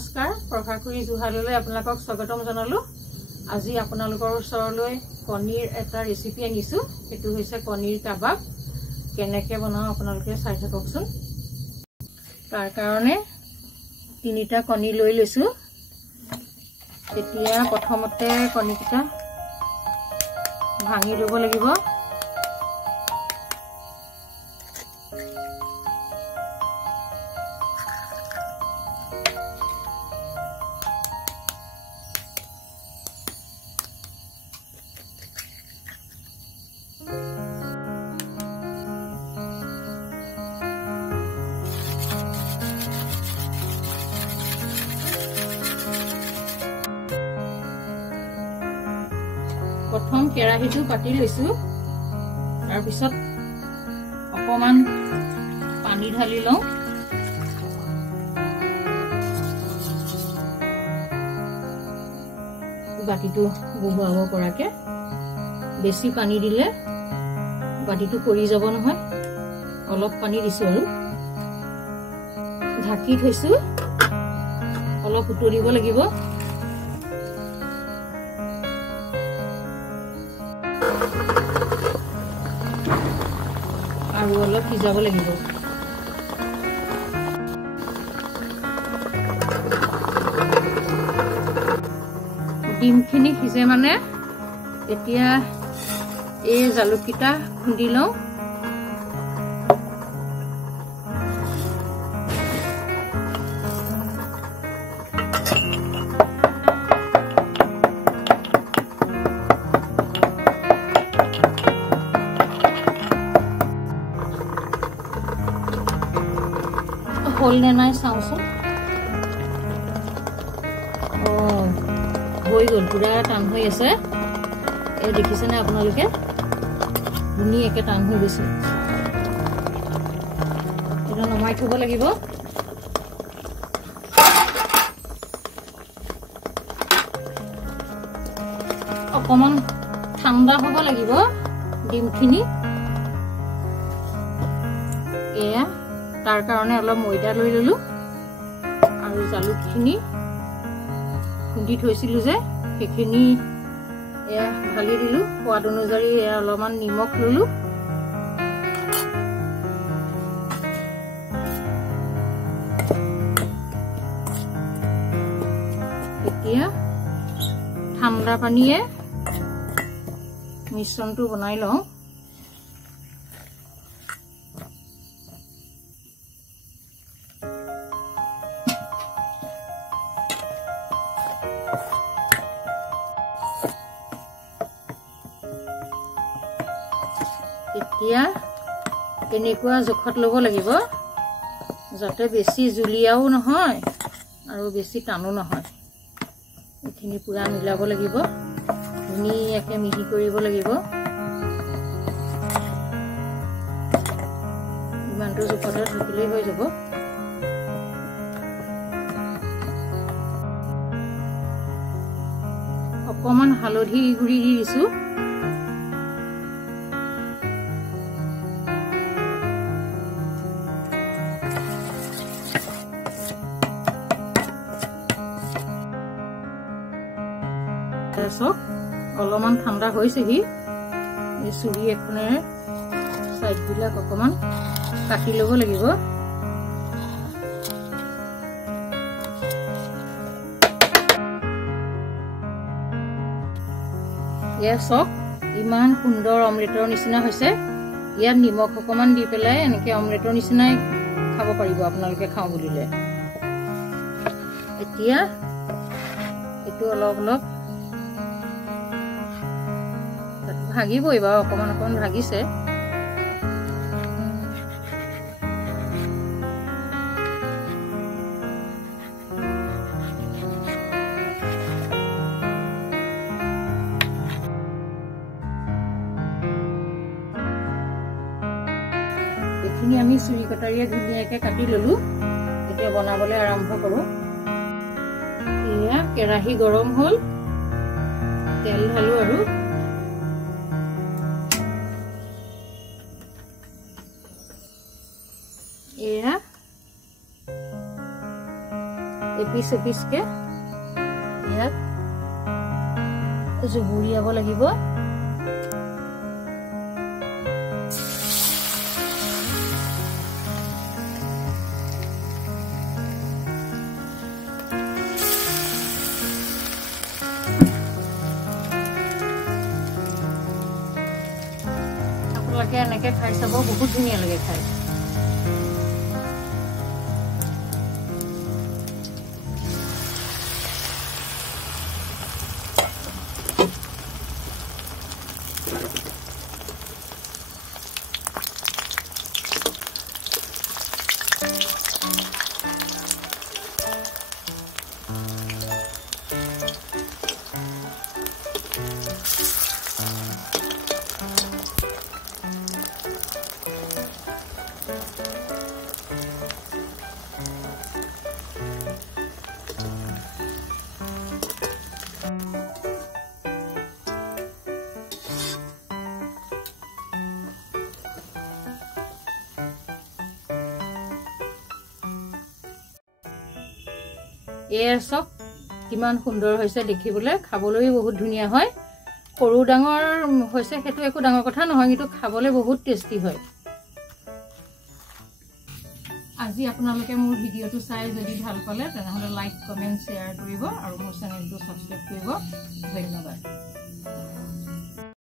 নমস্কাৰ প্ৰভাকুৰি জুহাললৈ আপোনালোকক স্বাগতম জনালো। আজি আপোনালোকৰ ওচৰলৈ কণীৰ এটা ৰেচিপি আনিছো। এটো হৈছে কণীৰ কাবাব। কেনেকৈ বনাও আপোনালোকে চাই থাককচোন। তাৰ কাৰণে তিনিটা কণী লৈ লৈছো। এতিয়া প্ৰথমতে কণীটা ভাঙি ল'ব লাগিব। প্ৰথম কেৰাহীটো পাতি লৈছো। তাৰ পিছত অকমান পানী ঢালি লওঁ। বাটিটো বহুৱাব পৰাকে। বেছি পানী দিলে বাটিটো পৰি যাব নহয়। অলপ পানী দিছো আৰু ঢাকি থৈছো। অলপ উতলিব লাগিব। আৰু অলপ সিজাব লাগিব। ডিমখিনি সিজে মানে এতিয়া এই জালুকটা খুন্দি লওঁ। হল নে নাই চাওঁচোন। হৈ গ'ল, পুৰা টান হৈ আছে। এই দেখিছেনে আপোনালোকে? ধুনীয়াকৈ টান হৈ গৈছে। এটা নমাই থব লাগিব। অকমান ঠাণ্ডা হ'ব লাগিব ডিমখিনি। এয়া তাৰ কাৰণে অলপ ময়দা লৈ ললো আৰু জালুকখিনি খুন্দি থৈছিলো যে সেইখিনি এয়া ঢালি দিলো। সোৱাদ অনুযায়ী এয়া অলপমান নিমখ ললো। এতিয়া ঠাণ্ডা পানীয়ে মিশ্ৰণটো বনাই লওঁ। এতিয়া এনেকুৱা জোখত ল'ব লাগিব যাতে বেছি জুলীয়াও নহয় আৰু বেছি টানো নহয়। এইখিনি পুৰা মিলাব লাগিব। ধুনীয়াকৈ মিহি কৰিব লাগিব। ইমানটো জোখতে থাকিলেই হৈ যাব। অকমান হালধি গুড়ি দি দিছো। অলপমান ঠাণ্ডা হৈছেহি। এই চুৰি এখনেৰে চাইডবিলাক অকমান কাটি ল'ব লাগিব। এয়া চাওক, ইমান সুন্দৰ অমলেটৰ নিচিনা হৈছে। ইয়াত নিমখ অকমান দি পেলাই এনেকে অমলেটৰ নিচিনাই খাব পাৰিব আপোনালোকে খাওঁ বুলিলে। এতিয়া এইটো অলপ অলপ ভাগিবই বাৰু, অকমান অকমান ভাগিছে। এইখিনি আমি চুৰি কটাৰীয়ে ধুনীয়াকে কাটি ললো। এতিয়া বনাবলৈ আৰম্ভ কৰো। এয়া কেৰাহী গৰম হ'ল। তেল ঢালো আৰু এয়া এপিচকে ইয়াত জুবুৰিয়াব লাগিব আপোনালোকে এনেকে খাই চাব বহুত ধুনীয়া লাগে খাই এয়া সব কিমান সুন্দৰ হৈছে দেখিবলৈ খাবলৈ বহুত ধুনীয়া হয় সৰু ডাঙৰ হৈছে হেতু একো ডাঙৰ কথা নহয় কিন্তু খাবলৈ বহুত টেষ্টি হয় আজি আপোনালোকে মোৰ ভিডিওটো চাই যদি ভাল পালে তেনেহলে লাইক কমেন্ট শেয়াৰ কৰিব আৰু মোৰ চেনেলটো সাবস্ক্ৰাইব কৰিব ধন্যবাদ